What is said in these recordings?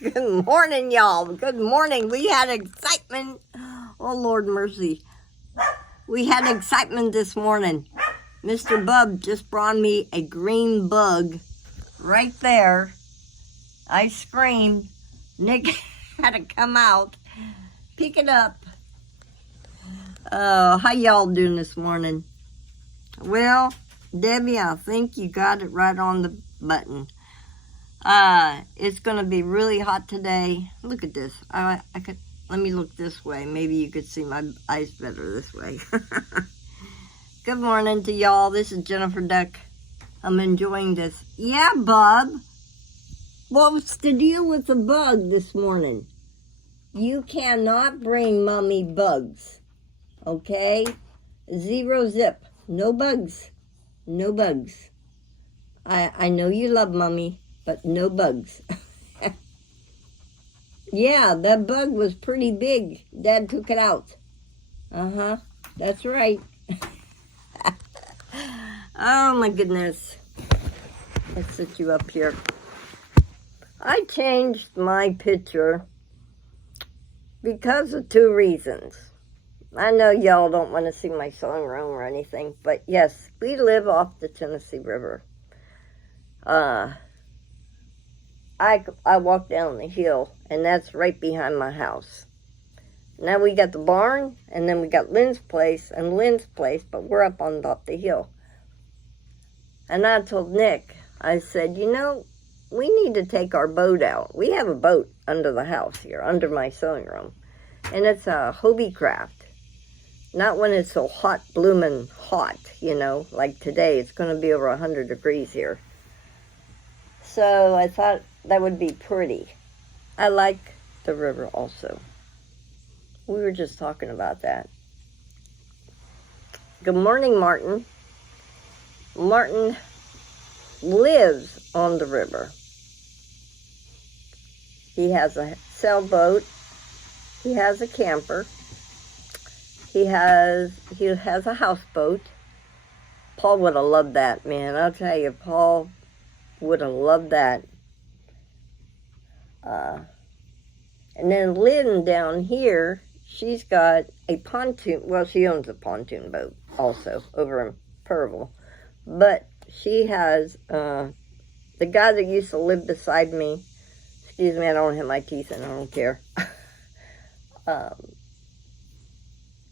Good morning, y'all. Good morning. We had excitement. Oh, Lord mercy. We had excitement this morning. Mr. Bub just brought me a green bug right there. I screamed. Nick had to come out, pick it up. How y'all doing this morning? Well, Debbie, I think you got it right on the button. It's gonna be really hot today. Look at this. Let me look this way. Maybe you could see my eyes better this way. Good morning to y'all. This is Jennifer Duck. I'm enjoying this. Yeah, Bob. What's the deal with the bug this morning? You cannot bring mommy bugs. Okay? 0 zip. No bugs. No bugs. I know you love mommy, but no bugs. Yeah, that bug was pretty big. Dad took it out. Uh-huh. That's right. Oh, my goodness. Let's sit you up here. I changed my picture because of 2 reasons. I know y'all don't want to see my sewing room or anything, but yes, we live off the Tennessee River. I walk down the hill, and that's right behind my house. Now we got the barn, and then we got Lynn's place and Lynn's place, but we're up on top the hill. And I told Nick, I said, you know, we need to take our boat out. We have a boat under the house here, under my sewing room, and it's a Hobie Craft. Not when it's so hot, bloomin' hot, you know, like today. It's going to be over 100 degrees here. So I thought that would be pretty. I like the river also. We were just talking about that. Good morning, Martin. Martin lives on the river. He has a sailboat. He has a camper. He has a houseboat. Paul would have loved that, man. I'll tell you, Paul would have loved that. And then Lynn down here, she's got a pontoon. Well, she owns a pontoon boat also over in Purville. But she has, the guy that used to live beside me, excuse me, I don't have my teeth in, I don't care.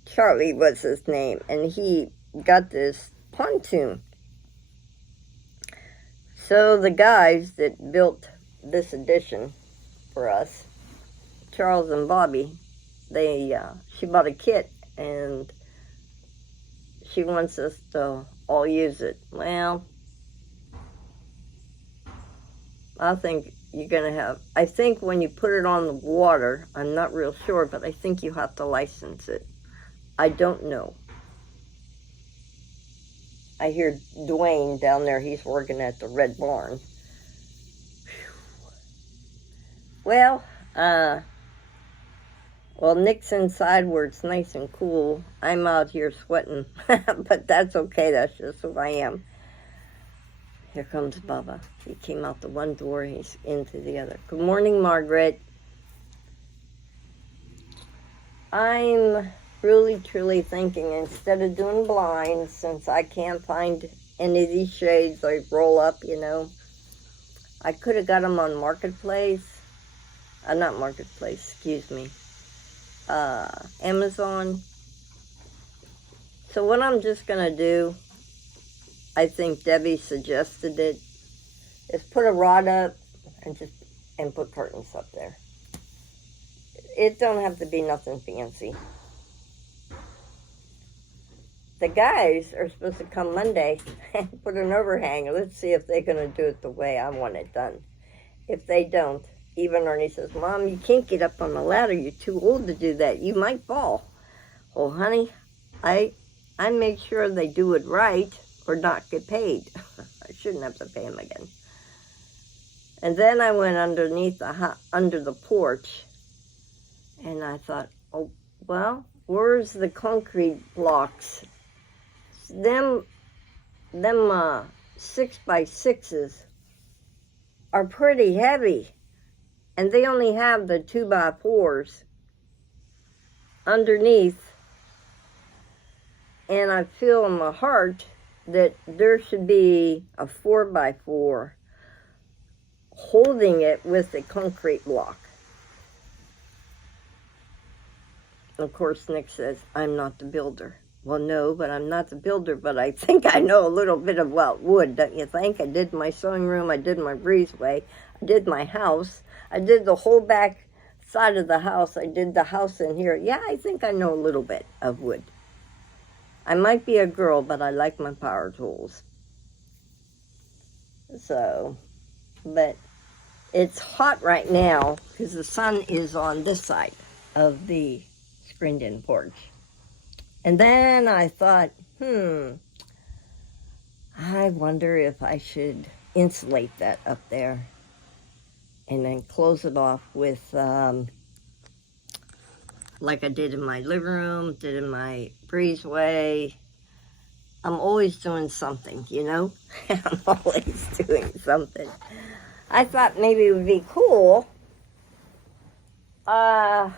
Charlie was his name, and he got this pontoon. So the guys that built this addition for us, Charles and Bobby, she bought a kit, and she wants us to all use it. Well, I think you're going to have, I think when you put it on the water, I'm not real sure, but I think you have to license it. I don't know. I hear Dwayne down there, he's working at the Red Barn. Well, Nick's inside where it's nice and cool. I'm out here sweating, but that's okay. That's just who I am. Here comes Bubba. He came out the one door, he's into the other. Good morning, Margaret. I'm really, truly thinking, instead of doing blinds, since I can't find any of these shades I roll up, you know, I could have got them on Marketplace. Not Marketplace, excuse me. Amazon. So what I'm just going to do, I think Debbie suggested it, is put a rod up and put curtains up there. It don't have to be nothing fancy. The guys are supposed to come Monday and put an overhang. Let's see if they're going to do it the way I want it done. If they don't, even Ernie says, Mom, you can't get up on the ladder. You're too old to do that. You might fall. Well, honey, I make sure they do it right or not get paid. I shouldn't have to pay them again. And then I went under the porch, and I thought, oh, well, where's the concrete blocks? Them 6x6s are pretty heavy. and they only have the 2x4s underneath, and I feel in my heart that there should be a 4x4 holding it with a concrete block. Of course, Nick says, I'm not the builder. Well, no, but I'm not the builder, but I think I know a little bit about wood, don't you think? I did my sewing room, I did my breezeway, I did my house, I did the whole back side of the house, I did the house in here. Yeah, I think I know a little bit of wood. I might be a girl, but I like my power tools. So, but it's hot right now because the sun is on this side of the screened-in porch. And then I thought, I wonder if I should insulate that up there and then close it off with, like I did in my living room, did in my breezeway. I'm always doing something, you know? I'm always doing something. I thought maybe it would be cool. I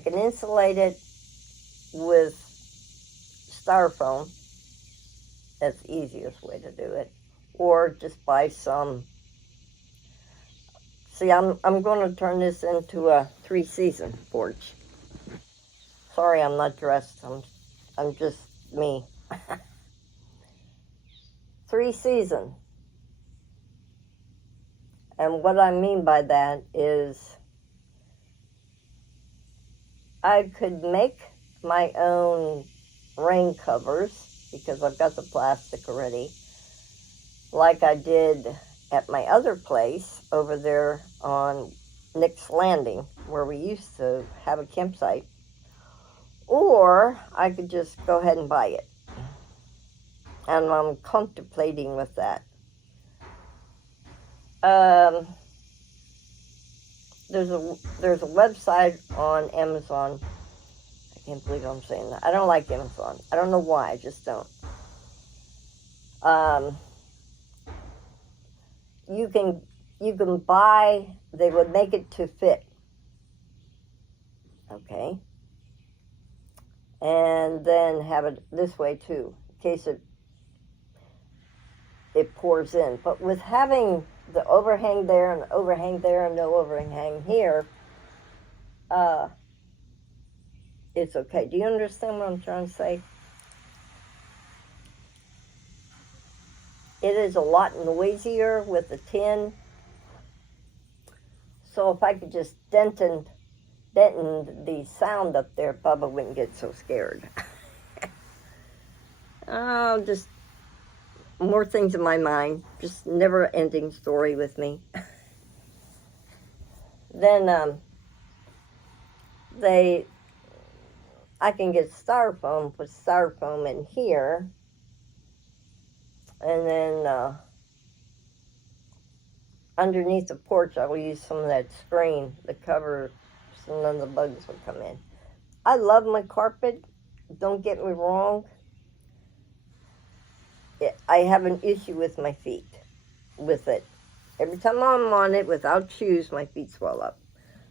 can insulate it with styrofoam. That's the easiest way to do it. Or just buy some. See, I'm going to turn this into a 3-season porch. Sorry, I'm not dressed. I'm just me. 3-season. And what I mean by that is I could make my own rain covers because I've got the plastic already, like I did at my other place over there on Nick's Landing, where we used to have a campsite. Or I could just go ahead and buy it. And I'm contemplating with that. There's a website on Amazon. I can't believe I'm saying that. I don't like Amazon. I don't know why. I just don't. You can buy. They would make it to fit. Okay. And then have it this way too, in case it pours in. But with having the overhang there and the overhang there and no overhang here, it's okay. Do you understand what I'm trying to say? It is a lot noisier with the tin. So if I could just deaden the sound up there, Bubba wouldn't get so scared. Oh, just more things in my mind. Just never-ending story with me. Then I can get styrofoam, put styrofoam in here, and then underneath the porch I will use some of that screen, the cover, so none of the bugs will come in. I love my carpet, don't get me wrong. I have an issue with my feet, with it. Every time I'm on it without shoes, my feet swell up.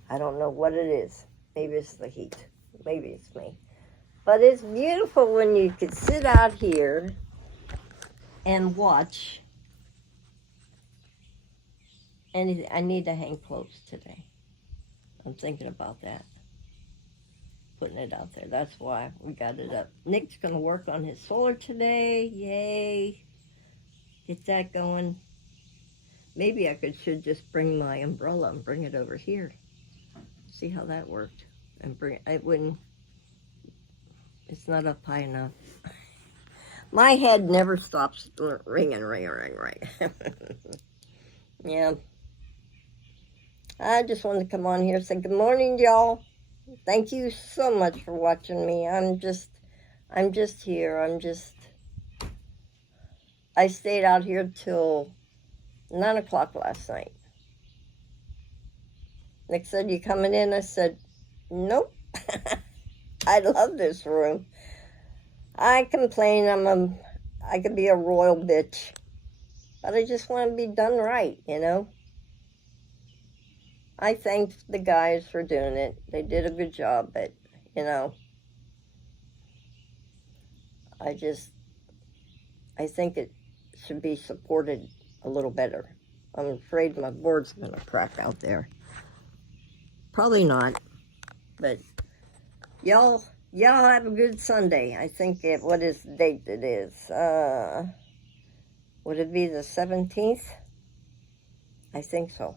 I don't know what it is. Maybe it's the heat. Maybe it's me. But it's beautiful when you can sit out here and watch. And I need to hang clothes today. I'm thinking about that. Putting it out there. That's why we got it up. Nick's going to work on his solar today. Yay. Get that going. Maybe I should just bring my umbrella and bring it over here. See how that worked. And bring it wouldn't. It's not up high enough. My head never stops ringing. Yeah. I just wanted to come on here and say good morning, y'all. Thank you so much for watching me. I'm just here. I stayed out here till 9 o'clock last night. Nick said, you coming in? I said, nope. I love this room. I complain I could be a royal bitch. But I just want to be done right, you know? I thanked the guys for doing it. They did a good job, but, you know, I think it should be supported a little better. I'm afraid my board's going to crack out there. Probably not, but y'all have a good Sunday. I think what is the date it is? Would it be the 17th? I think so.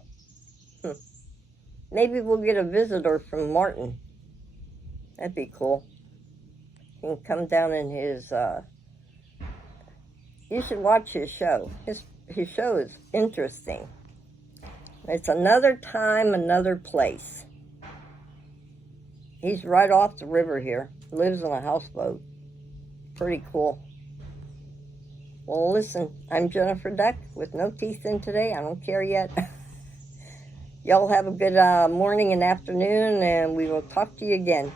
Maybe we'll get a visitor from Martin. That'd be cool. He can come down in his, you should watch his show. His show is interesting. It's another time, another place. He's right off the river here. Lives in a houseboat. Pretty cool. Well, listen, I'm Jennifer Duck with no teeth in today. I don't care yet. Y'all have a good morning and afternoon, and we will talk to you again.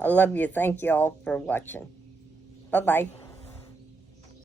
I love you. Thank you all for watching. Bye-bye.